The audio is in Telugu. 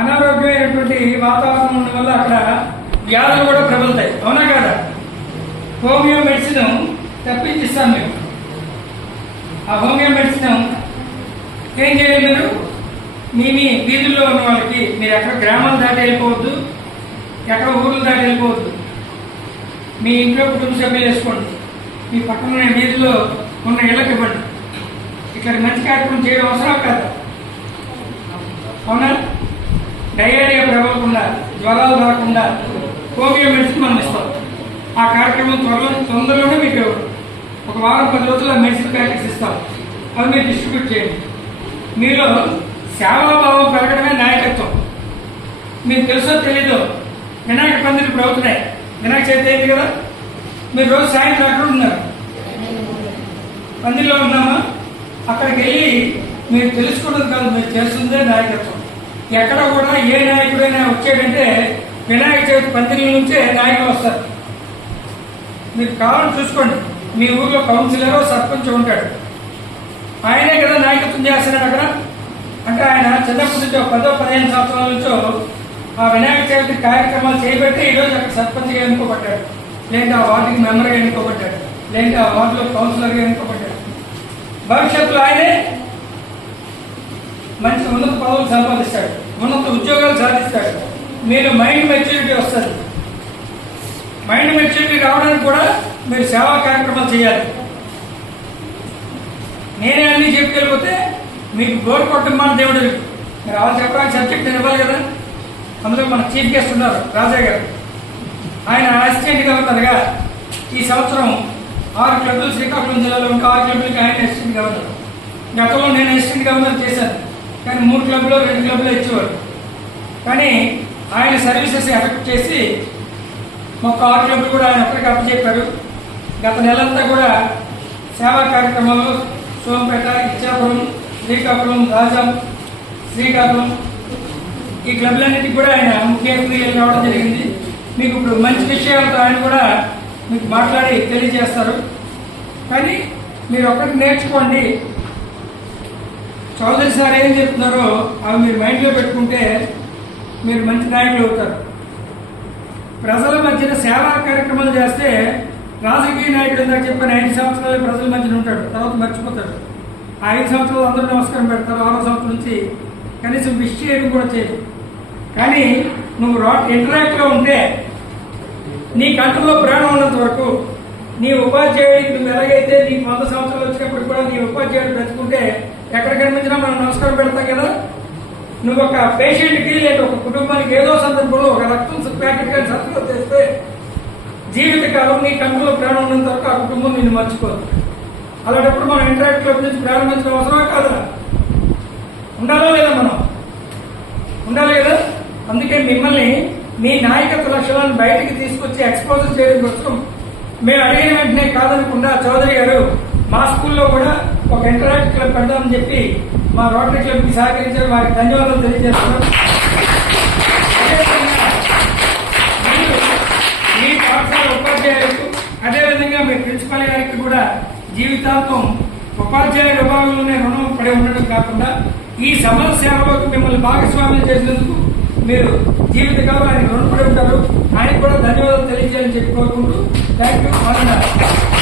అనారోగ్యమైనటువంటి వాతావరణం ఉండడం వల్ల అక్కడ వ్యాధులు కూడా ప్రబలుతాయి. అవునా కదా? హోమియో మెడిసిన్ తప్పించిస్తాను మేము. ఆ హోమియో మెడిసిన్ ఏం చేయాలి? మీరు మీ వీధుల్లో ఉన్న వాళ్ళకి, మీరు ఎక్కడ గ్రామాలు దాటి వెళ్ళిపోవద్దు, ఎక్కడ ఊర్లు దాటి వెళ్ళిపోవద్దు. మీ ఇంట్లో కుటుంబ సభ్యులు వేసుకోండి, మీ పక్కన వీధుల్లో ఉన్న ఇళ్ళకి ఇవ్వండి. ఇక్కడ మంచి కార్యక్రమం చేయడం అవసరం కదా? అవునా? డయేరియా ప్రబలకుండా, జ్వరాలు రాకుండా హోమియో మెడిసిన్ మనం ఇస్తాం. ఆ కార్యక్రమం తొందరలోనే మీకు ఒక వారం 10 రోజుల్లో మెడిసిన్ ప్యాకెట్స్ ఇస్తాం. అవి మీరు డిస్ట్రిబ్యూట్ చేయండి. మీలో సేవాభావం పెరగడమే నాయకత్వం. మీకు తెలుసో తెలీదో వినాయక పందిరి ఇప్పుడు అవుతున్నాయి. వినాయక చవితి అయింది కదా? మీరు రోజు సాయంత్రం అక్కడ ఉన్నారు, పందిరిలో ఉన్నామా? అక్కడికి వెళ్ళి మీరు తెలుసుకున్నది కాదు, మీరు చేస్తుందే నాయకత్వం. ఎక్కడ కూడా ఏ నాయకుడైనా వచ్చాడంటే వినాయక చవితి పందిరి నుంచే నాయకులు వస్తారు. మీరు కావాలని చూసుకోండి. మీ ఊర్లో కౌన్సిలర్, సర్పంచ్ ఉంటాడు, ఆయనే కదా నాయకత్వం చేస్తున్నాడు అక్కడ. అంటే ఆయన చిన్నప్పటి నుంచో 10-15 సంవత్సరాల నుంచో ఆ వినాయక చవితి కార్యక్రమాలు చేయబట్టి ఈరోజు అక్కడ సర్పంచ్గా ఎన్నుకోబడ్డాడు, లేదంటే ఆ వార్డుకి మెంబర్గా ఎన్నుకోబడ్డాడు, లేదంటే ఆ వార్డులో కౌన్సిలర్గా ఎన్నుకోబడ్డాడు. భవిష్యత్తులో ఆయనే మంచి ఉన్నత పదవులు సంపాదిస్తాడు, ఉన్నత ఉద్యోగాలు సాధిస్తాడు. మీరు మైండ్ మెచ్యూరిటీ వస్తుంది. మైండ్ మెచ్యూరిటీ రావడానికి కూడా మీరు సేవా కార్యక్రమాలు చేయాలి. నేనే అన్ని చెప్పుకెళ్ళిపోతే మీకు బోర్ కొట్టమని దేవుడు మీరు వాళ్ళు చెప్పడానికి సబ్జెక్ట్ నేను ఇవ్వాలి కదా. అందులో మన చీఫ్ గెస్ట్ ఉన్నారు రాజా గారు. ఆయన అసిస్టెంట్ గవర్నర్గా ఈ సంవత్సరం 6 క్లబ్లు శ్రీకాకుళం జిల్లాలో ఉంటే 6 క్లబ్లకి ఆయన అసిస్టెంట్ గవర్నర్. గతంలో నేను అసిస్టెంట్ గవర్నర్ చేశాను, కానీ 3 క్లబ్లో 2 క్లబ్లో ఇచ్చేవారు. కానీ ఆయన సర్వీసెస్ ఎఫెక్ట్ చేసి మొక్క 6 క్లబ్లు కూడా ఆయన ఒక్కరికి అప్పచెప్పారు. గత నెలంతా కూడా సేవా కార్యక్రమాలు సోంపేట, ఇచ్చాపురం, శ్రీకాకుళం, రాజం, శ్రీకాకుళం ఈ క్లబ్లన్నింటికి కూడా ఆయన ముఖ్య అతిథిగా రావడం జరిగింది. మీకు ఇప్పుడు మంచి విషయాలతో ఆయన కూడా మీకు మాట్లాడి తెలియజేస్తారు. కానీ మీరు ఒక్కటి నేర్చుకోండి. చౌదరి సార్ ఏం చెప్తున్నారో అవి మీరు మైండ్లో పెట్టుకుంటే మీరు మంచి నాయకులు అవుతారు. ప్రజల మధ్యన సేవా కార్యక్రమాలు చేస్తే రాజకీయ నాయకుడు ఇందాక చెప్పిన 5 సంవత్సరాలు ప్రజల మధ్యన ఉంటాడు, తర్వాత మర్చిపోతాడు. ఆ 5 సంవత్సరాలు అందరూ నమస్కారం పెడతారు, 6వ సంవత్సరం నుంచి కనీసం విష్ చేయడం కూడా చేయదు. కానీ నువ్వు ఇంటరాక్ట్లో ఉంటే నీ కంట్రోల్లో ప్రాణం ఉన్నంత వరకు నీ ఉపాధ్యాయుడికి నువ్వు ఎలాగైతే నీకు 100 సంవత్సరాలు వచ్చినప్పుడు కూడా నీ ఉపాధ్యాయుడు బ్రతుకుంటే ఎక్కడ కనిపించినా మనం నమస్కారం పెడతాం కదా. నువ్వు ఒక పేషెంట్కి లేదా ఒక కుటుంబానికి ఏదో సందర్భంలో ఒక రక్తం ప్యాకెట్ కానీ సత్తుగా చేస్తే జీవితకాలం నీ కంట్రోల్లో ప్రాణం ఉన్నంత వరకు ఆ కుటుంబం నిన్ను మర్చిపోదు. అలాంటప్పుడు మనం ఇంటరాక్ట్ క్లబ్ నుంచి ప్రారంభించడం అవసరమా కాదా? ఉండాలా లేదా? మనం ఉండాలి కదా. అందుకే మిమ్మల్ని మీ నాయకత్వ లక్షణాలను బయటికి తీసుకొచ్చి ఎక్స్పోజర్ చేయడం కోసం మేము అడిగిన వెంటనే కాదనకుండా చౌదరి గారు మా స్కూల్లో కూడా ఒక ఇంటరాక్ట్ క్లబ్ పెడదామని చెప్పి మా రోటరీ క్లబ్కి సహకరించారు. వారికి ధన్యవాదాలు తెలియజేస్తున్నాం. మీ పాఠశాల ఉపాధ్యాయులకు, అదేవిధంగా మీ ప్రిన్సిపల్ గారికి కూడా జీవితాంతం ఉపాధ్యాయ విభాగంలోనే రుణం పడి ఉండటం కాకుండా ఈ సమాజ సేవలోకి మిమ్మల్ని భాగస్వామ్యం చేసినందుకు మీరు జీవితకాలం ఆయన రుణపడి ఉంటారు. ఆయనకు కూడా ధన్యవాదాలు తెలియజేయాలని చెప్పి కోరుకుంటూ థ్యాంక్ యూ.